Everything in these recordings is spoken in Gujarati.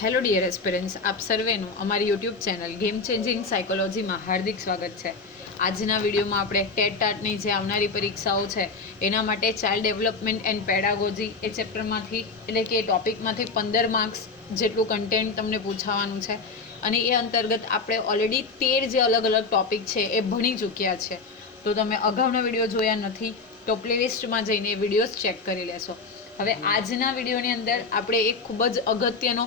હેલો ડિયર એસ્પિરન્સ આપ સર્વેનું અમારી યુટ્યુબ ચેનલ ગેમ ચેન્જિંગ સાયકોલોજીમાં હાર્દિક સ્વાગત છે. આજના વિડીયોમાં આપણે ટેટ ટાટની જે આવનારી પરીક્ષાઓ છે, એના માટે ચાઇલ્ડ ડેવલપમેન્ટ એન્ડ પેડાગોજી એ ચેપ્ટરમાંથી, એટલે કે એ ટોપિકમાંથી પંદર માર્ક્સ જેટલું કન્ટેન્ટ તમને પૂછાવાનું છે. અને એ અંતર્ગત આપણે ઓલરેડી તેર જે અલગ અલગ ટોપિક છે એ ભણી ચૂક્યા છે. તો તમે અગાઉના વીડિયો જોયા નથી, તો પ્લેલિસ્ટમાં જઈને એ વિડીયોઝ ચેક કરી લેશો. હવે આજના વિડીયોની અંદર આપણે એક ખૂબ જ અગત્યનો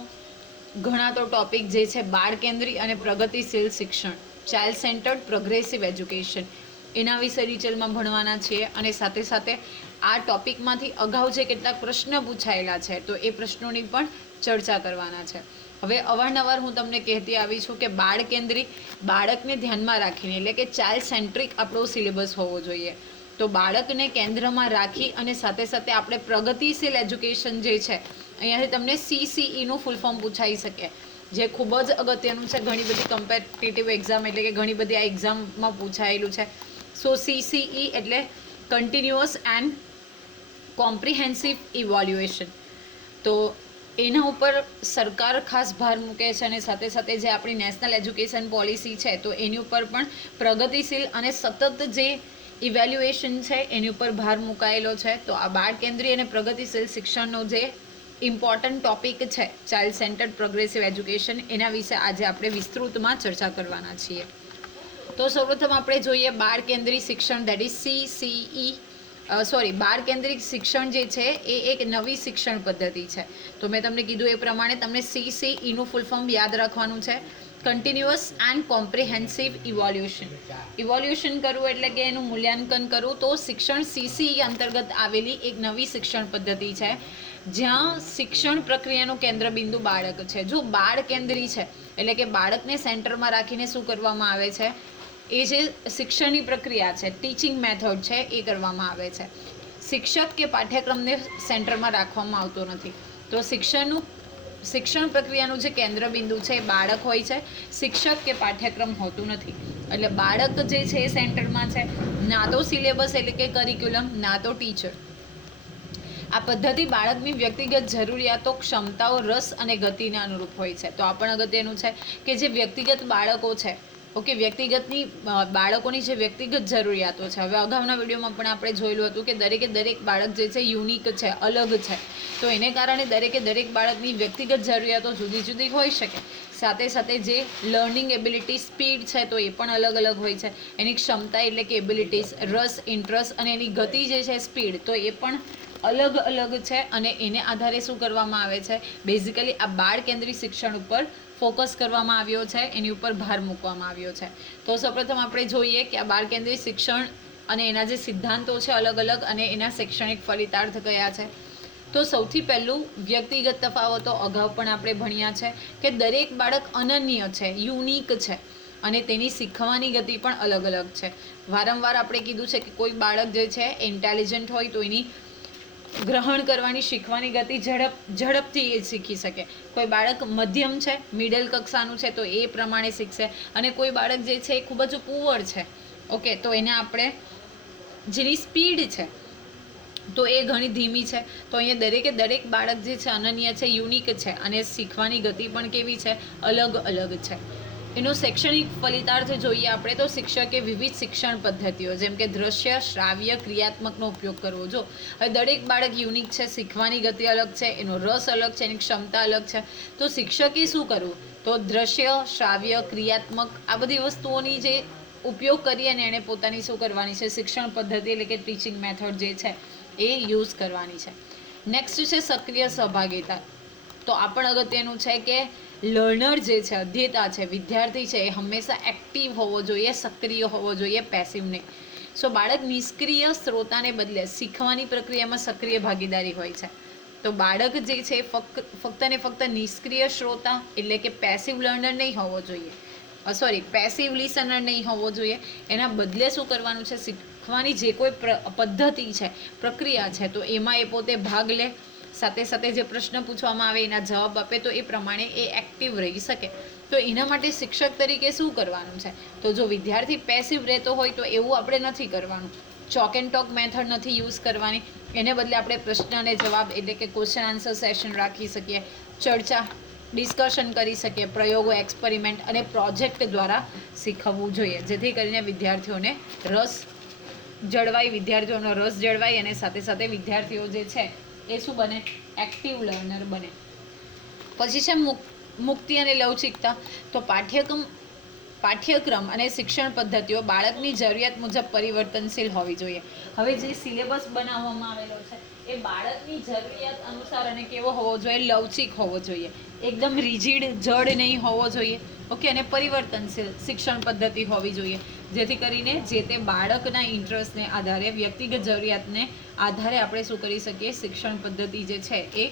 ગણાતો ટોપિક જે છે બાળ કેન્દ્રી અને પ્રગતિશીલ શિક્ષણ ચાઇલ્ડ સેન્ટર્ડ પ્રોગ્રેસિવ એજ્યુકેશન એના વિશે ડિટેલમાં ભણવાના છીએ અને સાથે સાથે આ ટોપિકમાંથી અગાઉ જે કેટલાક પ્રશ્ન પૂછાયેલા છે, તો એ પ્રશ્નોની પણ ચર્ચા કરવાના છે. હવે અવારનવાર હું તમને કહેતી આવી છું કે બાળ કેન્દ્રી બાળકને ધ્યાનમાં રાખીને, એટલે કે ચાઇલ્ડ સેન્ટ્રિક આપણો સિલેબસ હોવો જોઈએ. તો બાળકને કેન્દ્રમાં રાખી અને સાથે સાથે આપણે પ્રગતિશીલ એજ્યુકેશન જે છે અહીંયાથી તમને સીસીઈનું ફૂલ ફોર્મ પૂછાઈ શકે. જે ખૂબ જ અગત્યનું છે, ઘણી બધી કમ્પેટિટિવ એક્ઝામ એટલે કે ઘણી બધી આ એક્ઝામમાં પૂછાયેલું છે. સો સીસીઈ એટલે કન્ટિન્યુઅસ એન્ડ કોમ્પ્રિહેન્સિવ ઇવોલ્યુએશન તો એના ઉપર સરકાર ખાસ ભાર મૂકે છે અને સાથે સાથે જે આપણી નેશનલ એજ્યુકેશન પોલિસી છે, તો એની ઉપર પણ પ્રગતિશીલ અને સતત જે ઇવેલ્યુએશન છે, એની ઉપર ભાર મુકાયેલો છે. તો આ બાળ કેન્દ્રીય અને પ્રગતિશીલ શિક્ષણનો જે ઇમ્પોર્ટન્ટ ટોપિક છે ચાઇલ્ડ સેન્ટર્ડ પ્રોગ્રેસિવ એજ્યુકેશન એના વિશે આજે આપણે વિસ્તૃતમાં ચર્ચા કરવાના છીએ. તો સૌપ્રથમ આપણે જોઈએ બાળ કેન્દ્રિત શિક્ષણ that is C CE sorry બાળ કેન્દ્રિત શિક્ષણ જે છે એ એક નવી શિક્ષણ પદ્ધતિ છે. તો મેં તમને કીધું એ પ્રમાણે તમને સી સી ફૂલ ફોર્મ યાદ રાખવાનું છે. Continuous and comprehensive evaluation evaluation કરવું એટલે કે એનું મૂલ્યાંકન કરવું. તો શિક્ષણ સીસીઈ અંતર્ગત આવેલી એક નવી શિક્ષણ પદ્ધતિ છે. જ્યાં શિક્ષણ પ્રક્રિયાનું કેન્દ્રબિંદુ બાળક છે. જો બાળ કેન્દ્રી છે, એટલે કે બાળકને સેન્ટરમાં રાખીને શું કરવામાં આવે છે? એ જે શિક્ષણની પ્રક્રિયા છે, ટીચિંગ મેથડ છે, એ કરવામાં આવે છે. શિક્ષક કે પાઠ્યક્રમને સેન્ટરમાં રાખવામાં આવતો નથી. તો શિક્ષણનું, શિક્ષણ પ્રક્રિયાનું જે કેન્દ્રબિંદુ છે, એ બાળક હોય છે, શિક્ષક કે પાઠ્યક્રમ હોતું નથી. એટલે બાળક જે છે એ સેન્ટરમાં છે, ના તો સિલેબસ એટલે કે કરિક્યુલમ ના તો ટીચર આ પદ્ધતિ બાળકની વ્યક્તિગત જરૂરિયાતો, ક્ષમતાઓ, રસ અને ગતિને અનુરૂપ હોય છે. તો આ પણ અગત્યનું છે કે જે વ્યક્તિગત બાળકો છે, ઓકે, વ્યક્તિગતની બાળકોની જે વ્યક્તિગત જરૂરિયાતો છે. હવે અગાઉના વિડીયોમાં પણ આપણે જોયેલું હતું કે દરેકે દરેક બાળક જે છે યુનિક છે, અલગ છે. તો એને કારણે દરેકે દરેક બાળકની વ્યક્તિગત જરૂરિયાતો જુદી જુદી હોઈ શકે. સાથે સાથે જે લર્નિંગ એબિલિટી સ્પીડ છે, તો એ પણ અલગ અલગ હોય છે. એની ક્ષમતા એટલે કે એબિલિટીઝ, રસ, ઇન્ટરેસ્ટ અને એની ગતિ જે છે, સ્પીડ, તો એ પણ અલગ અલગ છે અને એને આધારે શું કરવામાં આવે છે? બેઝિકલી આ બાળ કેન્દ્રિત શિક્ષણ ઉપર ફોકસ કરવામાં આવ્યો છે, એની ઉપર ભાર મૂકવામાં આવ્યો છે. તો સૌપ્રથમ આપણે જોઈએ કે આ બાળ કેન્દ્રિત શિક્ષણ અને એના જે સિદ્ધાંતો છે અલગ અલગ અને એના શૈક્ષણિક ફલિતાર્થ કયા છે? તો સૌથી પહેલું વ્યક્તિગત તફાવતો અગાઉ પણ આપણે ભણ્યા છે કે દરેક બાળક અનન્ય છે, યુનિક છે અને તેની શીખવાની ગતિ પણ અલગ અલગ છે. વારંવાર આપણે કીધું છે કે કોઈ બાળક જે છે ઇન્ટેલિજન્ટ હોય તો એની ગ્રહણ કરવાની શીખવાની ગતિ ઝડપ, ઝડપથી એ શીખી શકે. કોઈ બાળક મધ્યમ છે મિડલ કક્ષાનું છે, તો એ પ્રમાણે શીખશે. અને કોઈ બાળક જે છે એ ખૂબ જ પુઅર છે. ઓકે, તો એને આપણે જેની સ્પીડ છે, તો એ ઘણી ધીમી છે. તો અહીંયા દરેકે દરેક બાળક જે છે, અનન્ય છે, યુનિક છે. અને શીખવાની ગતિ પણ કેવી છે? અલગ અલગ છે. એનો શૈક્ષણિક ફલિતાર્થ જોઈએ આપણે તો શિક્ષકે વિવિધ શિક્ષણ પદ્ધતિઓ, જેમ કે દ્રશ્ય, શ્રાવ્ય, ક્રિયાત્મકનો ઉપયોગ કરવો. જો હવે દરેક બાળક યુનિક છે, શીખવાની ગતિ અલગ છે, એનો રસ અલગ છે, એની ક્ષમતા અલગ છે, તો શિક્ષકે શું કરવું? તો દ્રશ્ય, શ્રાવ્ય, ક્રિયાત્મક આ બધી વસ્તુઓની જે ઉપયોગ કરી અને એણે પોતાની શું કરવાની છે? શિક્ષણ પદ્ધતિ એટલે કે ટીચિંગ મેથડ જે છે, એ યુઝ કરવાની છે. નેક્સ્ટ છે સક્રિય સહભાગિતા. તો આ પણ અગત્યનું છે કે લર્નર જે છે, અધ્યેતા છે, વિદ્યાર્થી છે, એ હંમેશા એક્ટિવ હોવો જોઈએ, સક્રિય હોવો જોઈએ પેસિવ નહીં સો બાળક નિષ્ક્રિય શ્રોતાને બદલે શીખવાની પ્રક્રિયામાં સક્રિય ભાગીદારી હોય છે. તો બાળક જે છે ફક્ત ને ફક્ત નિષ્ક્રિય શ્રોતા એટલે કે પેસિવ લર્નર નહીં હોવો જોઈએ. સોરી પેસિવ લિસનર નહીં હોવો જોઈએ. એના બદલે શું કરવાનું છે, શીખવાની જે કોઈ પદ્ધતિ છે, પ્રક્રિયા છે, તો એમાં એ પોતે ભાગ લે. સાથે સાથે જે પ્રશ્ન પૂછવામાં આવે, એના જવાબ આપે, તો એ પ્રમાણે એ એક્ટિવ રહી શકે. તો એના માટે શિક્ષક તરીકે શું કરવાનું છે? તો જો વિદ્યાર્થી પેસિવ રહેતો હોય, તો એવું આપણે નથી કરવાનું. ચોક એન્ડ ટોક મેથડ નથી યુઝ કરવાની. એને બદલે આપણે પ્રશ્ન અને જવાબ એટલે કે ક્વેશ્ચન આન્સર સેશન રાખી શકીએ, ચર્ચા ડિસ્કશન કરી શકીએ, પ્રયોગો એક્સપેરિમેન્ટ અને પ્રોજેક્ટ દ્વારા શીખવવું જોઈએ. જેથી કરીને વિદ્યાર્થીઓને રસ જળવાય, વિદ્યાર્થીઓનો રસ જળવાય અને સાથે સાથે વિદ્યાર્થીઓ જે છે એ શું બને? એક્ટિવ લર્નર બને. પછી છે મુક- મુક્તિ અને લવચિકતા. તો પાઠ્યક્રમ પાઠ્યક્રમ અને શિક્ષણ પદ્ધતિઓ બાળકની જરૂરિયાત મુજબ પરિવર્તનશીલ હોવી જોઈએ. હવે જે સિલેબસ બનાવવામાં આવેલો છે, એ બાળકની જરૂરિયાત અનુસાર અને કેવો હોવો જોઈએ? લવચિક હોવો જોઈએ. એકદમ રિજિડ જડ નહીં હોવો જોઈએ. ઓકે, અને પરિવર્તનશીલ શિક્ષણ પદ્ધતિ હોવી જોઈએ. જેથી કરીને જે તે બાળકના ઇન્ટરેસ્ટને આધારે વ્યક્તિગત જરૂરિયાતને આધારે આપણે શું કરી શકીએ? શિક્ષણ પદ્ધતિ જે છે એ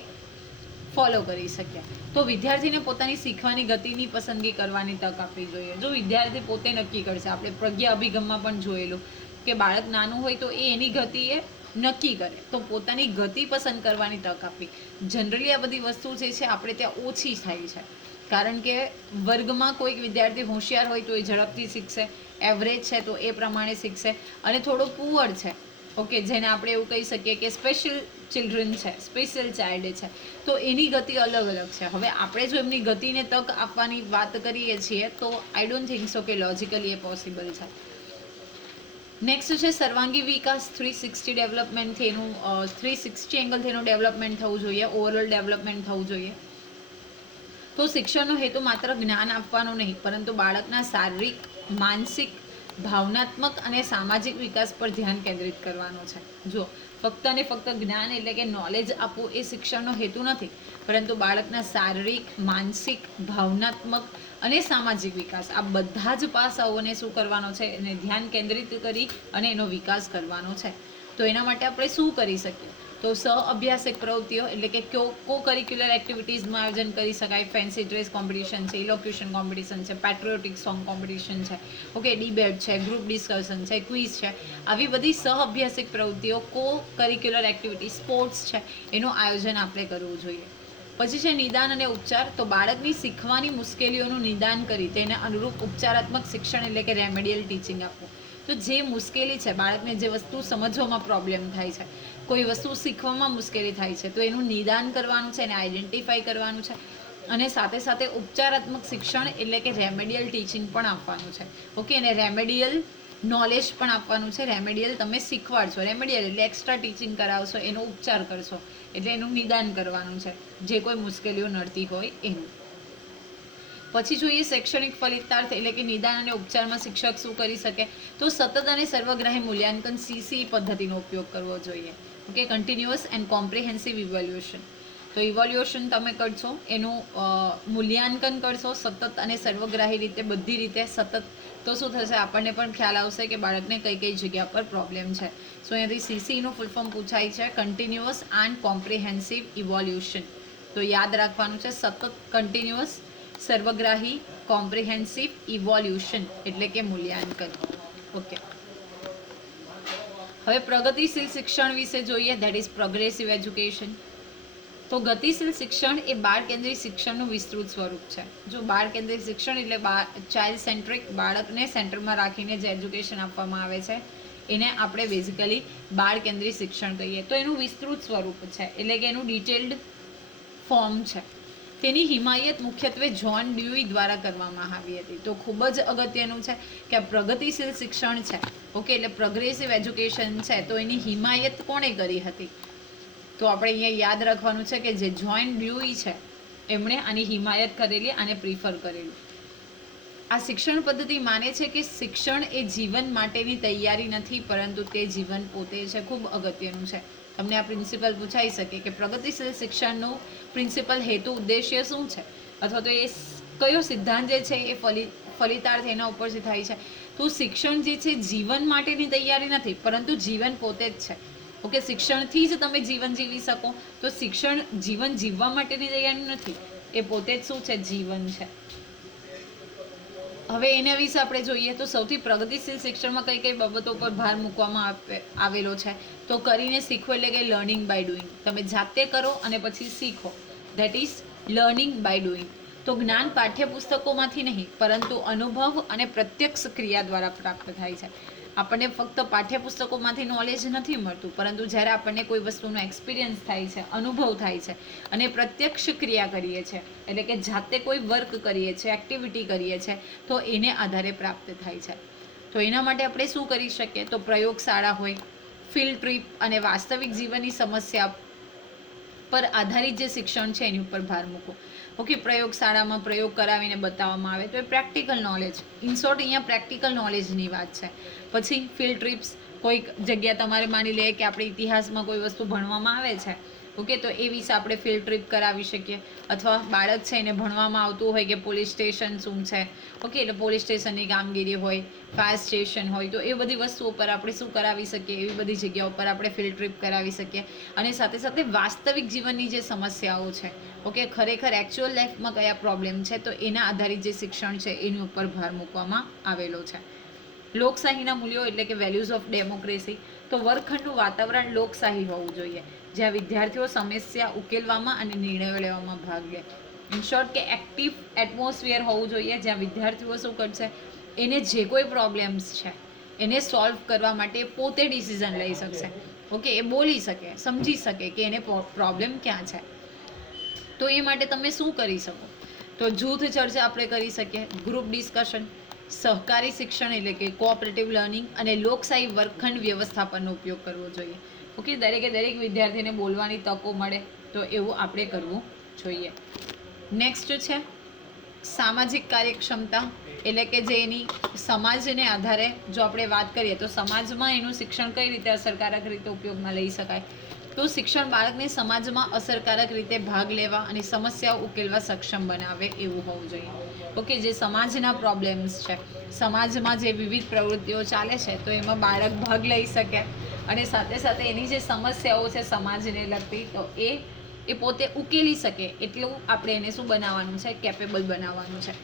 ફોલો કરી શકીએ. તો વિદ્યાર્થીને પોતાની શીખવાની ગતિની પસંદગી કરવાની તક આપવી જોઈએ. જો વિદ્યાર્થી પોતે નક્કી કરશે, આપણે પ્રજ્ઞા અભિગમમાં પણ જોયેલું કે બાળક નાનું હોય તો એ એની ગતિએ નક્કી કરે. તો પોતાની ગતિ પસંદ કરવાની તક આપવી. જનરલી આ બધી વસ્તુ જે છે, આપણે ત્યાં ઓછી થાય છે. કારણ કે વર્ગમાં કોઈક વિદ્યાર્થી હોશિયાર હોય તો એ ઝડપથી શીખશે એવરેજ છે તો એ પ્રમાણે શીખશે અને થોડો પુઅર છે. ઓકે, જેને આપણે એવું કહી શકીએ કે સ્પેશિયલ ચિલ્ડ્રન છે સ્પેશિયલ ચાઇલ્ડ છે. તો એની ગતિ અલગ અલગ છે. હવે આપણે જો એમની ગતિને તક આપવાની વાત કરીએ છીએ, તો આઈ ડોન્ટ થિંક સો કે લોજિકલી એ પોસિબલ છે. નેક્સ્ટ છે સર્વાંગી વિકાસ થ્રી સિક્સટી ડેવલપમેન્ટથી એનું થ્રી સિક્સટી એંગલથી એનું ડેવલપમેન્ટ થવું જોઈએ ઓવરઓલ ડેવલપમેન્ટ થવું જોઈએ. તો શિક્ષણનો હેતુ માત્ર જ્ઞાન આપવાનો નહીં, પરંતુ બાળકના શારીરિક, માનસિક ભાવનાત્મક અને સામાજિક વિકાસ પર ધ્યાન કેન્દ્રિત કરવાનો છે. જો ફક્ત અને ફક્ત જ્ઞાન એટલે કે નોલેજ આપવું એ શિક્ષણનો હેતુ નથી, પરંતુ બાળકના શારીરિક, માનસિક, ભાવનાત્મક અને સામાજિક વિકાસ. આ બધા જ પાસાઓને શું કરવાનો છે? એને ધ્યાન કેન્દ્રિત કરી અને એનો વિકાસ કરવાનો છે. તો એના માટે આપણે શું કરી શકીએ? તો સહ અભ્યાસિક પ્રવૃત્તિઓ એટલે કે કો કરિક્યુલર એક્ટિવિટીઝમાં આયોજન કરી શકાય ફેન્સી ડ્રેસ કોમ્પિટિશન છે ઇલોક્યુશન કોમ્પિટિશન છે પેટ્રિયોટિક સોંગ કોમ્પિટિશન છે ઓકે ડિબેટ છે ગ્રુપ ડિસ્કશન છે ક્વિઝ છે. આવી બધી સહ અભ્યાસિક પ્રવૃત્તિઓ કો કરિક્યુલર એક્ટિવિટી સ્પોર્ટ્સ છે, એનું આયોજન આપણે કરવું જોઈએ. પછી છે નિદાન અને ઉપચાર, તો બાળકની શીખવાની મુશ્કેલીઓનું નિદાન કરી તેને અનુરૂપ ઉપચારાત્મક શિક્ષણ એટલે કે રેમેડિયલ ટીચિંગ આપવું. તો જે મુશ્કેલી છે, બાળકને જે વસ્તુ સમજવામાં પ્રોબ્લેમ થાય છે, કોઈ વસ્તુ શીખવામાં મુશ્કેલી થાય છે, તો એનું નિદાન કરવાનું છે, એને આઈડેન્ટિફાઈ કરવાનું છે અને સાથે સાથે ઉપચારાત્મક શિક્ષણ એટલે કે રેમેડિયલ ટીચિંગ પણ આપવાનું છે. ઓકે અને રેમેડિયલ નોલેજ પણ આપવાનું છે. રેમેડિયલ તમે શીખવાડશો. રેમેડિયલ એટલે એક્સ્ટ્રા ટીચિંગ કરાવશો, એનો ઉપચાર કરશો, એટલે એનું નિદાન કરવાનું છે, જે કોઈ મુશ્કેલીઓ નડતી હોય એનું. પછી જોઈએ શૈક્ષણિક ફલિતાર્થ એટલે કે નિદાન અને ઉપચારમાં શિક્ષક શું કરી શકે, તો સતત અને સર્વગ્રાહી મૂલ્યાંકન સીસી પદ્ધતિનો ઉપયોગ કરવો જોઈએ. Okay continuous and comprehensive evolution તો ઇવોલ્યુશન તમે કરશો, એનું મૂલ્યાંકન કરશો, સતત અને સર્વગ્રાહી રીતે, બધી રીતે સતત, તો શું થશે, આપણને પણ ખ્યાલ આવશે કે બાળકને કઈ કઈ જગ્યા પર પ્રોબ્લેમ છે. સો અહીંયાથી સીસીનું ફૂલ ફોર્મ પૂછાય છે કન્ટિન્યુઅસ એન્ડ કોમ્પ્રિહેન્સિવ ઇવોલ્યુશન તો યાદ રાખવાનું છે, સતત કન્ટિન્યુઅસ સર્વગ્રાહી કોમ્પ્રિહેન્સિવ ઇવોલ્યુશન એટલે કે મૂલ્યાંકન. ઓકે હવે પ્રગતિશીલ શિક્ષણ વિશે જોઈએ ધેટ ઇઝ પ્રોગ્રેસિવ એજ્યુકેશન તો ગતિશીલ શિક્ષણ એ બાળ કેન્દ્રિત શિક્ષણનું વિસ્તૃત સ્વરૂપ છે. જો બાળ કેન્દ્રિત શિક્ષણ એટલે બા ચાઇલ્ડ સેન્ટ્રિક બાળકને સેન્ટરમાં રાખીને જે એજ્યુકેશન આપવામાં આવે છે, એને આપણે બેઝિકલી બાળ કેન્દ્રિત શિક્ષણ કહીએ. તો એનું વિસ્તૃત સ્વરૂપ છે. એટલે કે એનું ડિટેલ્ડ ફોર્મ છે. તેની હિમાયત મુખ્યત્વે જ્હોન ડ્યુઈ દ્વારા કરવામાં આવી હતી. તો ખૂબ જ અગત્યનું છે કે પ્રગતિશીલ શિક્ષણ છે, ઓકે, એટલે પ્રોગ્રેસિવ એજ્યુકેશન છે, તો એની હિમાયત કોણે કરી હતી? તો આપણે અહીંયા યાદ રાખવાનું છે કે જે જોઈન ડ્યુઈ છે, એમણે આની હિમાયત કરેલી અને પ્રિફર કરેલી. આ શિક્ષણ પદ્ધતિ માને છે કે શિક્ષણ એ જીવન માટેની તૈયારી નથી, પરંતુ તે જીવન પોતે છે, ખૂબ અગત્યનું છે. તમને આ પ્રિન્સિપલ પૂછાઈ શકે કે પ્રગતિશીલ શિક્ષણનું પ્રિન્સિપલ હેતુ ઉદ્દેશ્ય શું છે? અથવા તો એ કયો સિદ્ધાંત જે છે એ ફલી, ફલિતાર્થ એના ઉપરથી થાય છે? તો શિક્ષણ જે છે જીવન માટેની તૈયારી નથી, પરંતુ જીવન પોતે જ છે. ઓકે, શિક્ષણથી જ તમે જીવન જીવી શકો. તો શિક્ષણ જીવન જીવવા માટેની તૈયારી નથી, એ પોતે જ શું છે? જીવન છે. હવે એના વિશે આપણે જોઈએ તો સૌથી પ્રગતિશીલ શિક્ષણમાં કઈ કઈ બાબતો પર ભાર મૂકવામાં આવે- આવેલો છે? તો કરીને શીખવો એટલે કે લર્નિંગ બાય ડુઈંગ તમે જાતે કરો અને પછી શીખો. That is learning by doing તો જ્ઞાન પાઠ્યપુસ્તકોમાંથી નહીં, પરંતુ અનુભવ અને પ્રત્યક્ષ ક્રિયા દ્વારા પ્રાપ્ત થાય છે. આપણને ફક્ત પાઠ્યપુસ્તકોમાંથી નોલેજ નથી મળતું, પરંતુ જ્યારે આપણને કોઈ વસ્તુનો એક્સપિરિયન્સ થાય છે, અનુભવ થાય છે અને પ્રત્યક્ષ ક્રિયા કરીએ છીએ એટલે કે જાતે કોઈ વર્ક કરીએ છીએ એક્ટિવિટી કરીએ છીએ તો એને આધારે પ્રાપ્ત થાય છે. તો એના માટે આપણે શું કરી શકીએ? તો પ્રયોગશાળા હોય ફિલ્ડ ટ્રીપ અને વાસ્તવિક જીવનની સમસ્યા પર આધારિત જે શિક્ષણ છે એની ઉપર ભાર મૂકો ઓકે, પ્રયોગશાળામાં પ્રયોગ કરાવીને બતાવવામાં આવે તો એ પ્રેક્ટિકલ નોલેજ ઇન શોર્ટ અહીંયા પ્રેક્ટિકલ નોલેજની વાત છે. પછી ફિલ્ડ ટ્રીપ્સ કોઈક જગ્યા તમારે માની લે કે આપણે ઇતિહાસમાં કોઈ વસ્તુ ભણવામાં આવે છે, ઓકે, તો એ વિશે આપણે ફિલ્ડ ટ્રીપ કરાવી શકીએ. અથવા બાળક છે એને ભણવામાં આવતું હોય કે પોલીસ સ્ટેશન શું છે, ઓકે, એટલે પોલીસ સ્ટેશનની કામગીરી હોય ફાયર સ્ટેશન હોય, તો એ બધી વસ્તુઓ પર આપણે શું કરાવી શકીએ, એવી બધી જગ્યાઓ પર આપણે ફિલ્ડ ટ્રીપ કરાવી શકીએ. અને સાથે સાથે વાસ્તવિક જીવનની જે સમસ્યાઓ છે ઓકે, ખરેખર એકચ્યુઅલ લાઈફમાં કયા પ્રોબ્લેમ છે, તો એના આધારિત જે શિક્ષણ છે, એની ઉપર ભાર મૂકવામાં આવેલો છે. લોકશાહીના મૂલ્યો એટલે કે વેલ્યુઝ ઓફ ડેમોક્રેસી તો વર્ગખંડનું વાતાવરણ લોકશાહી હોવું જોઈએ, જ્યાં વિદ્યાર્થીઓ સમસ્યા ઉકેલવામાં અને નિર્ણયો લેવામાં ભાગ લે. ઇન શોર્ટ કે એક્ટિવ એટમોસ્ફિયર હોવું જોઈએ, જ્યાં વિદ્યાર્થીઓ શું કરશે, એને જે કોઈ પ્રોબ્લેમ્સ છે, એને સોલ્વ કરવા માટે પોતે ડિસિઝન લઈ શકશે. ઓકે, એ બોલી શકે, સમજી શકે કે એને પ્રોબ્લેમ ક્યાં છે. તો એ માટે તમે શું કરી શકો? તો જૂથ ચર્ચા આપણે કરી શકીએ. ગ્રુપ ડિસ્કશન, સહકારી શિક્ષણ એટલે કે કોઓપરેટિવ લર્નિંગ અને લોકશાહી વર્ગખંડ વ્યવસ્થાપનનો ઉપયોગ કરવો જોઈએ. ઓકે, દરેકે દરેક વિદ્યાર્થીને બોલવાની તકો મળે તો એવું આપણે કરવું જોઈએ. નેક્સ્ટ છે સામાજિક કાર્યક્ષમતા એટલે કે જે એની સમાજને આધારે જો આપણે વાત કરીએ તો સમાજમાં એનું શિક્ષણ કઈ રીતે અસરકારક રીતે ઉપયોગમાં લઈ શકાય? તો શિક્ષણ બાળકને સમાજમાં અસરકારક રીતે ભાગ લેવા અને સમસ્યાઓ ઉકેલવા સક્ષમ બનાવે એવું હોવું જોઈએ. ઓકે, જે સમાજના પ્રોબ્લેમ્સ છે, સમાજમાં જે વિવિધ પ્રવૃત્તિઓ ચાલે છે, તો એમાં બાળક ભાગ લઈ શકે અને સાથે સાથે એની જે સમસ્યાઓ છે સમાજને લગતી, તો એ એ પોતે ઉકેલી શકે એટલું આપણે એને શું બનાવવાનું છે કેપેબલ બનાવવાનું છે.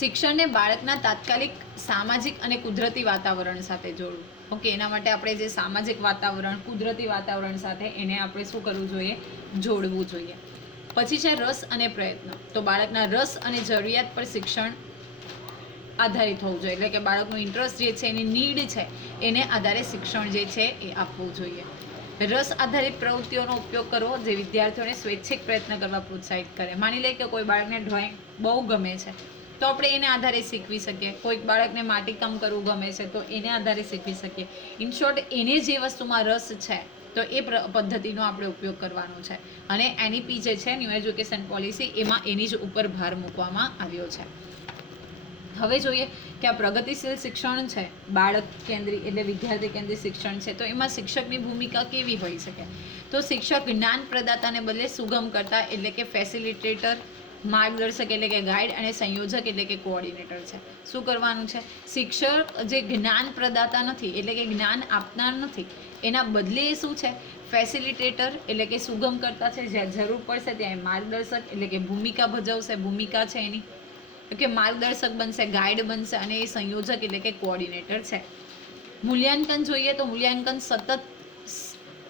શિક્ષણને બાળકના તાત્કાલિક સામાજિક અને કુદરતી વાતાવરણ સાથે જોડવું. ઓકે, એના માટે આપણે જે સામાજિક વાતાવરણ, કુદરતી વાતાવરણ સાથે એને આપણે શું કરવું જોઈએ? જોડવું જોઈએ. પછી છે રસ અને પ્રયત્ન. તો બાળકના રસ અને જરૂરિયાત પર શિક્ષણ આધારિત હોવું જોઈએ. એટલે કે બાળકનું ઇન્ટરેસ્ટ જે છે, એની નીડ છે, એને આધારે શિક્ષણ જે છે, એ આપવું જોઈએ. રસ આધારિત પ્રવૃત્તિઓનો ઉપયોગ કરવો જે વિદ્યાર્થીઓને સ્વૈચ્છિક પ્રયત્ન કરવા પ્રોત્સાહિત કરે. માની લે કે કોઈ બાળકને ડ્રોઈંગ બહુ ગમે છે. તો આપણે એને આધારે શીખવી શકીએ. કોઈક બાળકને માટીકામ કરવું ગમે છે, તો એને આધારે શીખવી શકીએ. ઇન શોર્ટ એને જે વસ્તુમાં રસ છે, તો એ પદ્ધતિનો આપણે ઉપયોગ કરવાનો છે. અને એની પી જે છે ન્યૂ એજ્યુકેશન પોલિસી એમાં એની જ ઉપર ભાર મૂકવામાં આવ્યો છે. હવે જોઈએ કે આ પ્રગતિશીલ શિક્ષણ છે, બાળક કેન્દ્રી, એટલે વિદ્યાર્થી કેન્દ્રિત શિક્ષણ છે, તો એમાં શિક્ષકની ભૂમિકા કેવી હોઈ શકે? તો શિક્ષક જ્ઞાન પ્રદાતાને બદલે સુગમ કરતા, એટલે કે ફેસિલિટેટર માર્ગદર્શક એટલે કે ગાઈડ અને સંયોજક એટલે કે કોઓર્ડિનેટર છે. શું કરવાનું છે? શિક્ષક જે જ્ઞાન પ્રદાતા નથી, એટલે કે જ્ઞાન આપનાર નથી, એના બદલે એ શું છે? ફેસિલિટેટર એટલે કે સુગમ કરતા છે, જ્યાં જરૂર પડશે ત્યાં માર્ગદર્શક એટલે કે ભૂમિકા ભજવશે. ભૂમિકા છે એની. કે માર્ગદર્શક બનશે, ગાઈડ બનશે અને એ સંયોજક એટલે કે કોઓર્ડિનેટર છે. મૂલ્યાંકન જોઈએ તો મૂલ્યાંકન સતત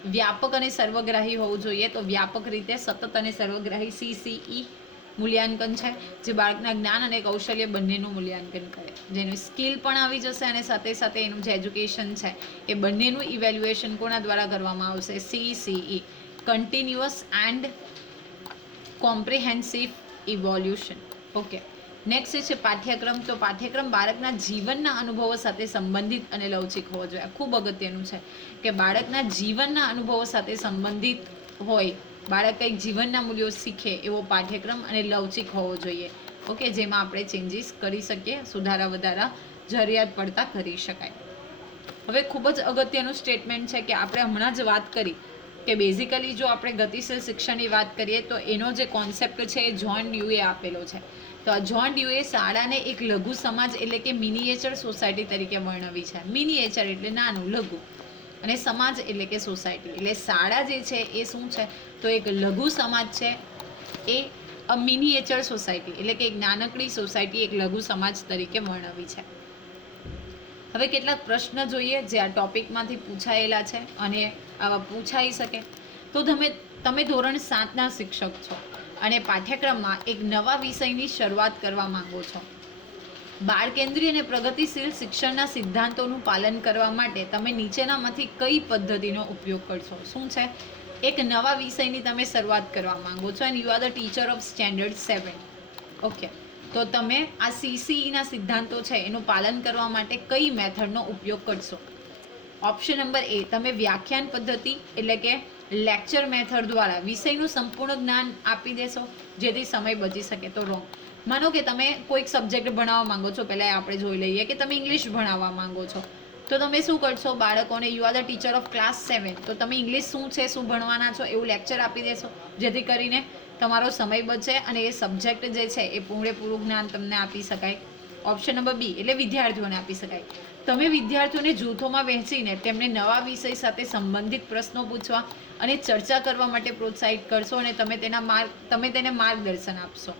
વ્યાપક અને સર્વગ્રાહી હોવું જોઈએ તો વ્યાપક રીતે સતત અને સર્વગ્રાહી સીસીઈ મૂલ્યાંકન છે, જે બાળકના જ્ઞાન અને કૌશલ્ય બંનેનું મૂલ્યાંકન કરે. જેનું સ્કિલ પણ આવી જશે અને સાથે સાથે એનું જે એજ્યુકેશન છે, એ બંનેનું ઇવેલ્યુએશન કોના દ્વારા કરવામાં આવશે? CCE continuous and comprehensive evolution okay next છે પાઠ્યક્રમ. તો પાઠ્યક્રમ બાળકના જીવનના અનુભવો સાથે સંબંધિત અને લવચિક હોવો જોઈએ. ખૂબ અગત્યનું છે કે બાળકના જીવનના અનુભવો સાથે સંબંધિત હોય બાળક કંઈક જીવનના મૂલ્યો શીખે એવો પાઠ્યક્રમ અને લવચિક હોવો જોઈએ. ઓકે, જેમાં આપણે ચેન્જીસ કરી શકીએ, સુધારા વધારા, જરૂરિયાત પડતા કરી શકાય. હવે ખૂબ જ અગત્યનું સ્ટેટમેન્ટ છે કે આપણે હમણાં જ વાત કરી કે બેઝિકલી જો આપણે ગતિશીલ શિક્ષણની વાત કરીએ તો એનો જે કોન્સેપ્ટ છે એ જ્હોન ડ્યુએ આપેલો છે. તો આ જ્હોન ડ્યુએ શાળાને એક લઘુ સમાજ એટલે કે મિનિએચર સોસાયટી તરીકે વર્ણવી છે. મિનિએચર એટલે નાનું, લઘુ. અને સમાજ એટલે કે સોસાયટી એટલે શાળા જે છે એ શું છે? તો એક લઘુ સમાજ છે. એ અ મિનિએચર સોસાયટી એટલે કે એક નાનકડી સોસાયટી એક લઘુ સમાજ તરીકે વર્ણવી છે. હવે કેટલાક પ્રશ્ન જોઈએ જે આ ટોપિકમાંથી પૂછાયેલા છે અને આવા પૂછાઈ શકે. તો તમે તમે ધોરણ સાતના શિક્ષક છો અને પાઠ્યક્રમમાં એક નવા વિષયની શરૂઆત કરવા માંગો છો. બાળ કેન્દ્રીય અને પ્રગતિશીલ શિક્ષણના સિદ્ધાંતોનું પાલન કરવા માટે તમે નીચેનામાંથી કઈ પદ્ધતિનો ઉપયોગ કરશો? શું છે? એક નવા વિષયની તમે શરૂઆત કરવા માંગો છો and you are the teacher of standard seven okay તો તમે આ સીસીઈના સિદ્ધાંતો છે, એનું પાલન કરવા માટે કઈ મેથડનો ઉપયોગ કરશો? ઓપ્શન નંબર એ તમે વ્યાખ્યાન પદ્ધતિ એટલે કે લેક્ચર મેથડ દ્વારા વિષયનું સંપૂર્ણ જ્ઞાન આપી દેશો, જેથી સમય બચી શકે તો રોંગ માનો કે તમે કોઈક સબ્જેક્ટ ભણાવવા માંગો છો, પહેલાં આપણે જોઈ લઈએ કે તમે ઇંગ્લિશ ભણાવવા માંગો છો. તો તમે શું કરશો? બાળકોને you are the teacher of class seven તો તમે ઇંગ્લિશ શું છે, શું ભણવાના છો, એવું લેક્ચર આપી દેશો, જેથી કરીને તમારો સમય બચે અને એ સબ્જેક્ટ જે છે, એ પૂરેપૂરું જ્ઞાન તમને આપી શકાય. ઓપ્શન નંબર બી એટલે વિદ્યાર્થીઓને આપી શકાય. તમે વિદ્યાર્થીઓને જૂથોમાં વહેંચીને તેમને નવા વિષય સાથે સંબંધિત પ્રશ્નો પૂછવા અને ચર્ચા કરવા માટે પ્રોત્સાહિત કરશો અને તમે તેના માર્ગ, તમે તેને માર્ગદર્શન આપશો.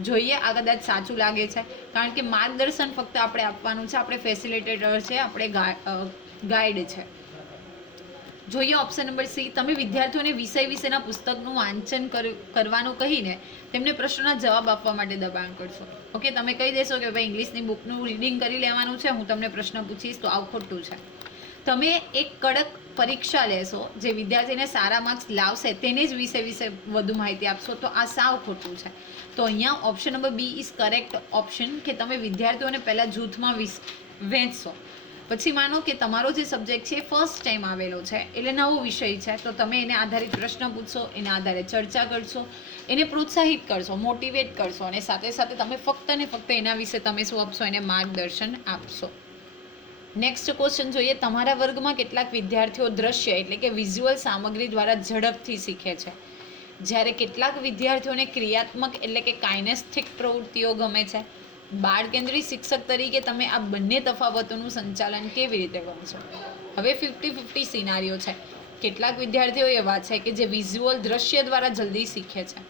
જોઈએ આ કદાચ સાચું લાગે છે, કારણ કે માર્ગદર્શન ફક્ત આપણે આપવાનું છે, આપણે ફેસિલિટેટર છે, આપણે ગાઈડ છે. જોઈએ ઓપ્શન નંબર સી તમે વિદ્યાર્થીઓને વિષય વિશેના પુસ્તકનું વાંચન કર- કરવાનું કહીને તેમને પ્રશ્નોના જવાબ આપવા માટે દબાણ કરશો. ઓકે તમે કહી દેશો કે ભાઈ ઇંગ્લિશની બુકનું રીડિંગ કરી લેવાનું છે, હું તમને પ્રશ્ન પૂછીશ તો આવું ખોટું છે. તમે એક કડક પરીક્ષા લેશો, જે વિદ્યાર્થીને સારા માર્ક્સ લાવશે, તેને જ વિશે વિશે વધુ માહિતી આપશો, તો આ સાવ ખોટું છે. તો અહીંયા option number B is correct option કે તમે વિદ્યાર્થીઓને પહેલાં જૂથમાં વિસ, વહેંચશો. પછી માનો કે તમારો જે સબ્જેક્ટ છે એ ફર્સ્ટ ટાઈમ આવેલો છે, એટલે નવો વિષય છે, તો તમે એને આધારિત પ્રશ્ન પૂછશો, એના આધારે ચર્ચા કરશો, એને પ્રોત્સાહિત કરશો મોટિવેટ કરશો, અને સાથે સાથે તમે ફક્ત ને ફક્ત એના વિશે તમે શું આપશો, એને માર્ગદર્શન આપશો. નેક્સ્ટ ક્વેશ્ચન જોઈએ, તમારા વર્ગમાં કેટલાક વિદ્યાર્થીઓ દ્રશ્ય એટલે કે વિઝ્યુઅલ સામગ્રી દ્વારા ઝડપથી શીખે છે. જ્યારે કેટલાક વિદ્યાર્થીઓને ક્રિયાત્મક એટલે કે કાઇનેસ્થિક પ્રવૃત્તિઓ ગમે છે. બાળ કેન્દ્રિત શિક્ષક તરીકે તમે આ બંને તફાવતોનું સંચાલન કેવી રીતે કરશો હવે ફિફ્ટી ફિફ્ટી સિનારીઓ છે. કેટલાક વિદ્યાર્થીઓ એવા છે કે જે વિઝ્યુઅલ દ્રશ્ય દ્વારા જલ્દી શીખે છે.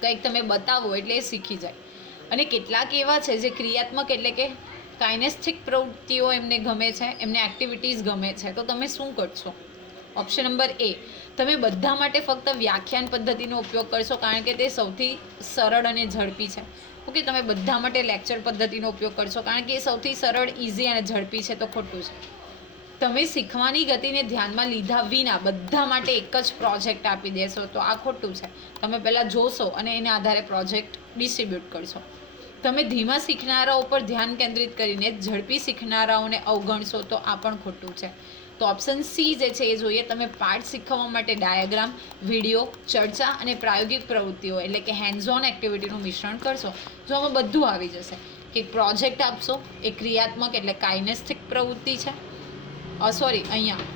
કંઈક તમે બતાવો એટલે એ શીખી જાય. અને કેટલાક એવા છે જે ક્રિયાત્મક એટલે કે કાઇનેસ્થિક પ્રવૃત્તિઓ એમને ગમે છે, એમને એક્ટિવિટીઝ ગમે છે, તો તમે શું કરશો? ઓપ્શન નંબર એ તમે બધા માટે ફક્ત વ્યાખ્યાન પદ્ધતિનો ઉપયોગ કરશો કારણ કે તે સૌથી સરળ અને ઝડપી છે. ઓકે, તમે બધા માટે લેક્ચર પદ્ધતિનો ઉપયોગ કરશો કારણ કે એ સૌથી સરળ ઇઝી અને ઝડપી છે, તો ખોટું છે. તમે શીખવાની ગતિને ધ્યાનમાં લીધા વિના બધા માટે એક જ પ્રોજેક્ટ આપી દેશો, તો આ ખોટું છે. તમે પહેલાં જોશો અને એના આધારે પ્રોજેક્ટ ડિસ્ટ્રીબ્યુટ કરશો. તમે ધીમા શીખનારાઓ ઉપર ધ્યાન કેન્દ્રિત કરીને ઝડપી શીખનારાઓને અવગણશો તો આ પણ ખોટું છે. તો ઓપ્શન સી જે છે એ જોઈએ, તમે પાઠ શીખવવા માટે ડાયાગ્રામ વીડિયો ચર્ચા અને પ્રાયોગિક પ્રવૃત્તિઓ એટલે કે હેન્ડઝોન એક્ટિવિટીનું મિશ્રણ કરશો, જો આમાં બધું આવી જશે. કે પ્રોજેક્ટ આપશો, એ ક્રિયાત્મક એટલે કાઇનેસ્થિક પ્રવૃત્તિ છે. સોરી અહીંયા.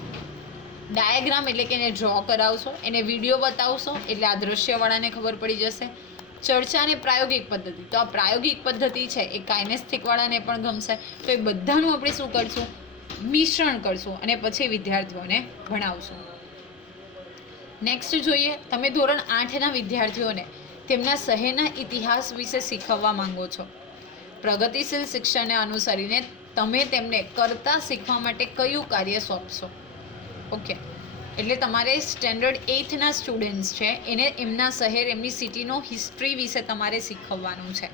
ડાયાગ્રામ એટલે કે એને ડ્રો કરાવશો, એને વીડિયો બતાવશો, એટલે આ દ્રશ્યવાળાને ખબર પડી જશે. ચર્ચા અને પ્રાયોગિક પદ્ધતિ. તો આ પ્રાયોગિક પદ્ધતિ છે એ કાયનેસ્થિકવાળાને પણ ગમશે. તો એ બધાનું આપણે શું કરશું? મિશ્રણ કરશું અને પછી વિદ્યાર્થીઓને ભણાવશું. નેક્સ્ટ જોઈએ, તમે ધોરણ આઠના વિદ્યાર્થીઓને તેમના શહેરના ઇતિહાસ વિશે શીખવવા માંગો છો. પ્રગતિશીલ શિક્ષણને અનુસરીને તમે તેમને કરતા શીખવા માટે કયું કાર્ય સોંપશો? ઓકે એટલે તમારે સ્ટેન્ડર્ડ એઇથના સ્ટુડન્ટ્સ છે, એને એમના શહેર, એમની સિટીનો હિસ્ટ્રી વિશે તમારે શીખવવાનું છે.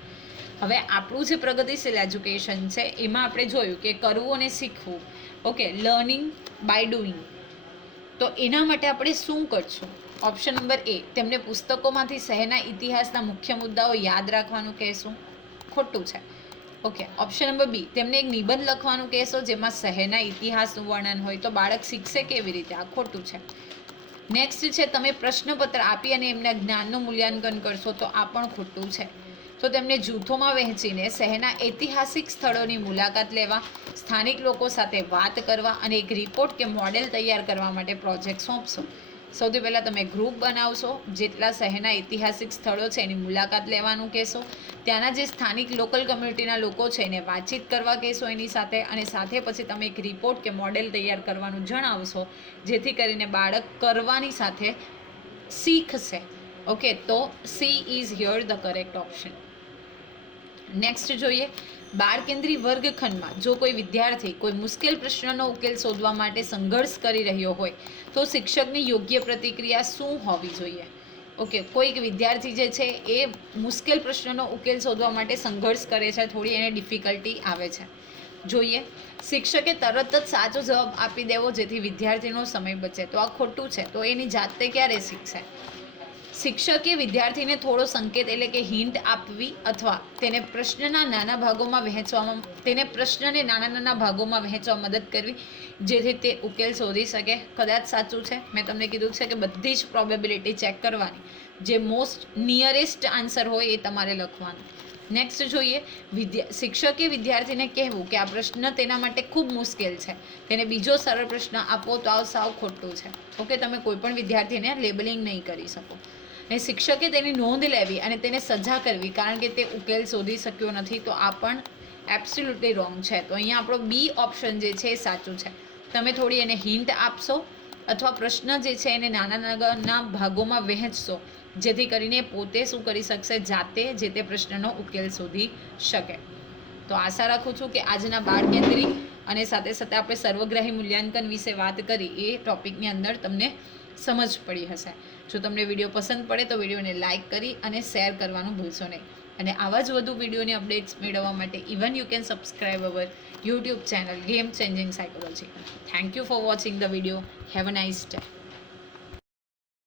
હવે આપણું જે પ્રગતિશીલ એજ્યુકેશન છે, એમાં આપણે જોયું કે કરવું અને શીખવું. ઓકે લર્નિંગ બાય ડુઈંગ તો એના માટે આપણે શું કરશું? ઓપ્શન નંબર એ તેમને પુસ્તકોમાંથી શહેરના ઇતિહાસના મુખ્ય મુદ્દાઓ યાદ રાખવાનું કહેશું. ખોટું છે. ઓકે ઓપ્શન નંબર બી તેમને એક નિબંધ લખવાનું કહેશો જેમાં શહેરના ઇતિહાસનું વર્ણન હોય તો બાળક શીખશે કેવી રીતે? આ ખોટું છે. નેક્સ્ટ છે, તમે પ્રશ્નપત્ર આપી અને એમના જ્ઞાનનું મૂલ્યાંકન કરશો તો આ પણ ખોટું છે. તો તેમને જૂથોમાં વહેંચીને શહેરના ઐતિહાસિક સ્થળોની મુલાકાત લેવા, સ્થાનિક લોકો સાથે વાત કરવા અને એક રિપોર્ટ કે મોડેલ તૈયાર કરવા માટે પ્રોજેક્ટ સોંપશો. સૌથી પહેલાં તમે ગ્રુપ બનાવશો, જેટલા શહેરના ઐતિહાસિક સ્થળો છે એની મુલાકાત લેવાનું કહેશો. ત્યાંના જે સ્થાનિક લોકલ કમ્યુનિટીના લોકો છે એને વાતચીત કરવા કહેશો એની સાથે અને સાથે પછી તમે એક રિપોર્ટ કે મોડેલ તૈયાર કરવાનું જણાવશો, જેથી કરીને બાળક કરવાની સાથે શીખશે. ઓકે, તો C is here the correct option next જોઈએ બાળ કેન્દ્રી વર્ગખંડમાં જો કોઈ વિદ્યાર્થી કોઈ મુશ્કેલ પ્રશ્નનો ઉકેલ શોધવા માટે સંઘર્ષ કરી રહ્યો હોય તો શિક્ષકની યોગ્ય પ્રતિક્રિયા શું હોવી જોઈએ? ઓકે, કોઈક વિદ્યાર્થી જે છે એ મુશ્કેલ પ્રશ્નનો ઉકેલ શોધવા માટે સંઘર્ષ કરે છે, થોડી એને ડિફિકલ્ટી આવે છે. જોઈએ, શિક્ષકે તરત જ સાચો જવાબ આપી દેવો જેથી વિદ્યાર્થીનો સમય બચે. તો આ ખોટું છે, તો એની જાતે ક્યારે શીખશે? શિક્ષકે વિદ્યાર્થીને થોડો સંકેત એટલે કે હિન્ટ આપવી અથવા તેને પ્રશ્નના નાના ભાગોમાં વહેંચવામાં તેને પ્રશ્નને નાના નાના ભાગોમાં વહેંચવા મદદ કરવી, જેથી તે ઉકેલ શોધી શકે. કદાચ સાચું છે. મેં તમને કીધું છે કે બધી જ પ્રોબેબિલિટી ચેક કરવાની. જે મોસ્ટ નિયરેસ્ટ આન્સર હોય એ તમારે લખવાનું. નેક્સ્ટ જોઈએ. વિદ્યા, શિક્ષકે વિદ્યાર્થીને કહેવું કે આ પ્રશ્ન તેના માટે ખૂબ મુશ્કેલ છે. તેને બીજો સરળ પ્રશ્ન આપો તો આ સાવ ખોટું છે. ઓકે, તમે કોઈ પણ વિદ્યાર્થીને લેબલિંગ નહીં કરી શકો. અને શિક્ષકે તેની નોંધ લેવી અને તેને સજા કરવી, કારણ કે તે ઉકેલ શોધી શક્યો નથી, તો આ પણ એબ્સોલ્યુટલી રોંગ છે. તો અહીંયા આપણો બી ઓપ્શન જે છે એ સાચું છે. તમે થોડી એને હિન્ટ આપશો? અથવા પ્રશ્ન જે છે એને નાના નાના ભાગોમાં વહેંચશો, જેથી કરીને પોતે શું કરી શકશે? જાતે જે તે પ્રશ્નનો ઉકેલ શોધી શકે. તો આશા રાખું છું કે આજના બાળ કેન્દ્રિત અને સાથે સાથે આપણે સર્વગ્રાહી મૂલ્યાંકન વિશે વાત કરી. એ ટોપિકની અંદર તમને સમજ પડી હશે. જો તમને વીડિયો પસંદ પડે તો વિડીયોને લાઇક કરી અને શેર કરવાનું ભૂલશો નહીં. અને આવા જ વધુ વિડીયોની અપડેટ્સ મેળવવા માટે even you can subscribe our YouTube channel game changing psychology thank you for watching the video have a nice day